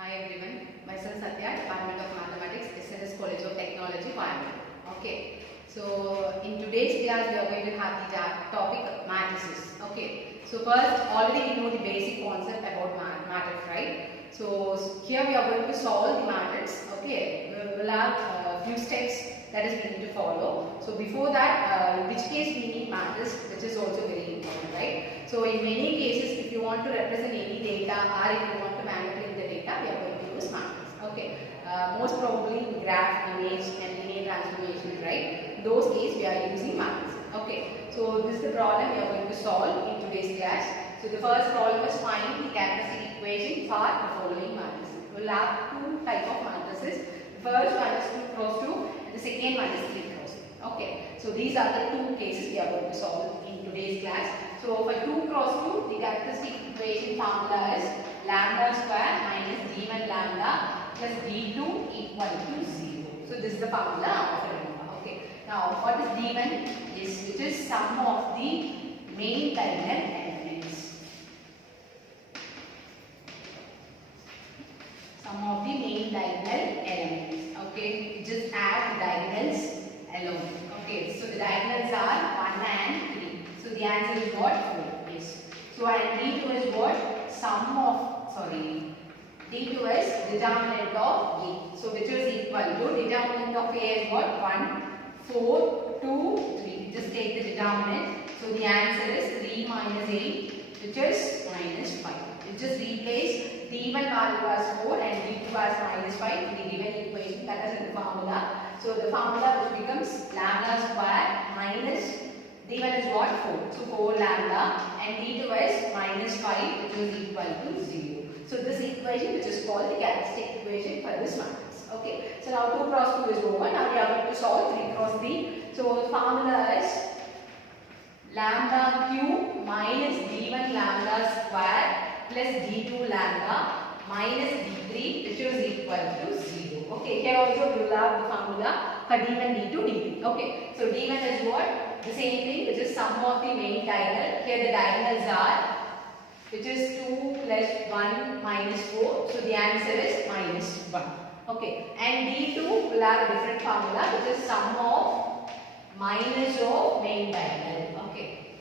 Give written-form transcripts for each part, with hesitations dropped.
Hi everyone, myself Satya, Department of Mathematics, SNS College of Technology, Coimbatore. Okay, so in today's class we are going to have the topic matrices. Okay, so first already we know the basic concept about matrix, right? So here we are going to solve the matrix. Okay, we will have a few steps that is we need to follow. So before that, in which case we need matrix, which is also very important, right? So in many cases, if you want to represent any data or if you want to manipulate the data, we are going to use matrix. Okay, most probably in graph, image, and linear transformation, right? In those cases, we are using matrix. Okay, so this is the problem we are going to solve in today's class. So the first problem is find the characteristic equation for the following matrices. We will have two type of matrices. The first one is 2 cross 2. The second one is 3 cross 2. Okay, so these are the two cases we are going to solve in today's class. So for 2 cross 2, the characteristic equation formula is lambda square minus d1 lambda plus d2 equal to 0. So this is the formula of the lambda. Okay, now what is d1? Which is sum of the main diagonal elements. Sum of the main diagonal elements. Okay, just add the diagonals alone. Okay, so the diagonals are 1 and 3. So the answer is what? 4. Yes. So and d2 is what? D2 is determinant of A. So which is equal to determinant of A is what? 1, 4, 2, 3. Just take the determinant. So the answer is 3 minus 8, which is minus 5. You just replace d1 value as 4 and d2 as minus 5 in the given equation, that is in the formula. So the formula which becomes lambda square minus d1 is what? 4. So 4 lambda and d2 is minus 5, which is equal to 0. So this equation which is called the characteristic equation for this matrix. Okay. So now 2 cross 2 is over. Now we are going to solve 3 cross 3. So the formula is lambda cube minus d1 lambda square plus d2 lambda minus d3, which is equal to 0. Okay. Here also we will have the formula for d1, d2, d3. Okay. So d1 is what? The same thing, which is sum of the main diagonal. Here the diagonals are, which is 2 plus 1 minus 4. So the answer is minus 1. Okay. And d2 will have a different formula, which is sum of minus of main diagonal. Okay.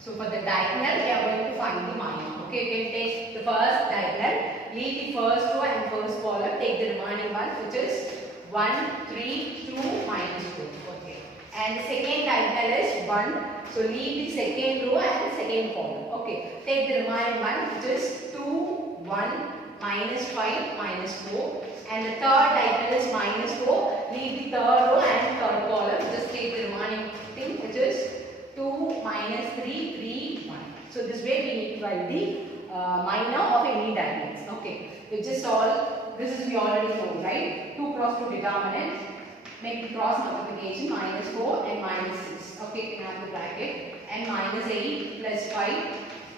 So for the diagonal, we are going to find the minor. Okay. You can take the first diagonal, leave the first row and first column, take the remaining one, which is 1, 3, 2, minus 4. Okay. And the second diagonal is 1. So leave the second row and second column. Okay. Take the remaining one, which is 2, 1, minus 5, minus 4. And the third diagonal is minus 4. Leave the third row and third column. Just take the remaining thing, which is 2, minus 3, 3, 1. So this way we need to write the minor of any diagonals. Okay. We just solve. This is we already know, right? 2 cross 2 determinant. Make the cross multiplication minus 4 and minus 6. Okay, you can have the bracket. And minus 8 plus 5.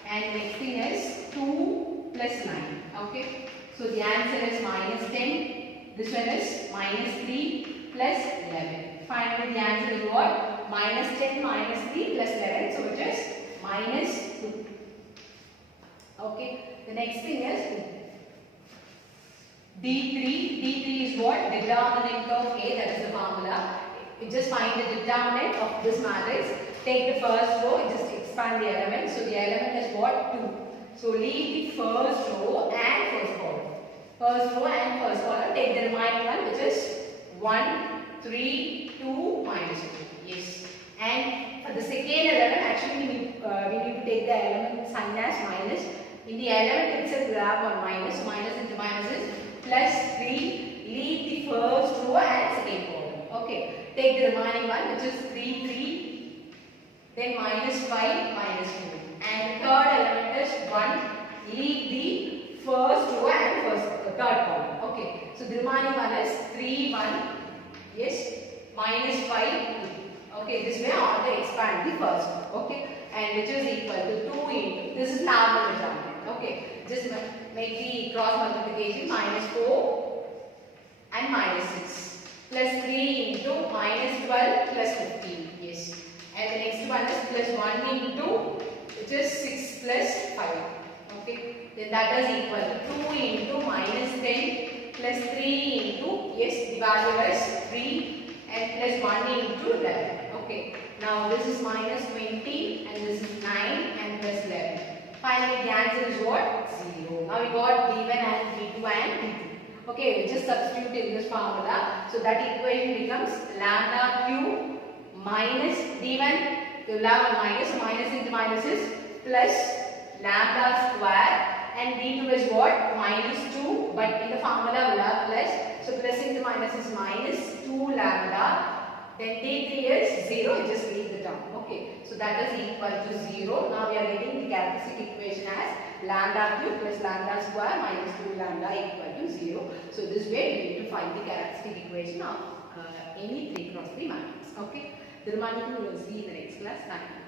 And next thing is 2 plus 9. Okay. So the answer is minus 10. This one is minus 3 plus 11. Finally the answer is what? Minus 10 minus 3 plus 11. So which is minus 2. Okay. The next thing is D3. D3 is what? Determinant of A, that is the formula. You just find the determinant of this matrix. Take the first row, you just expand the element. So the element is what? 2. So leave the first row and first column. First row and first column. Take the remaining one, which is 1, 3, 2, minus 2. Yes. And for the second element, actually we need to take the element sign as minus. In the element itself, we have one minus. So minus into minus is plus 3, leave the first row and second column. Okay. Take the remaining one, which is 3, 3, then minus 5, minus 2. And the third element is 1, leave the first row and third column. Okay. So the remaining one is 3, 1, yes, minus 5, 2. Okay. This way I want to expand the first one. Okay. And which is equal to 2 into, this is lambda determinant. Okay. Just make the cross multiplication minus 4 and minus 6 plus 3 into minus 12 plus 15. Yes. And the next one is plus 1 into, which is 6 plus 5. that is equal to 2 into minus 10 plus 3 into, yes, the value is 3 and plus 1 into 11. Okay. Now this is minus 20 and this is 9 and plus 11. Finally the answer is what? 0. Now we got D1 and D2 and D3. Okay, we just substitute in this formula. So that equation becomes lambda cube minus D1. So minus into minus is plus lambda square. And D2 is what? Minus 2. But in the formula we have plus. So plus into minus is minus 2 lambda. Then D3 is 0. Just leave the term. Okay. So that is equal to 0. Now we are getting the characteristic equation as lambda cube plus lambda square minus 2 lambda equal to 0. So this way we need to find the characteristic equation of any 3 cross 3 matrix. Okay. The remaining we will see in the next class. Thank you.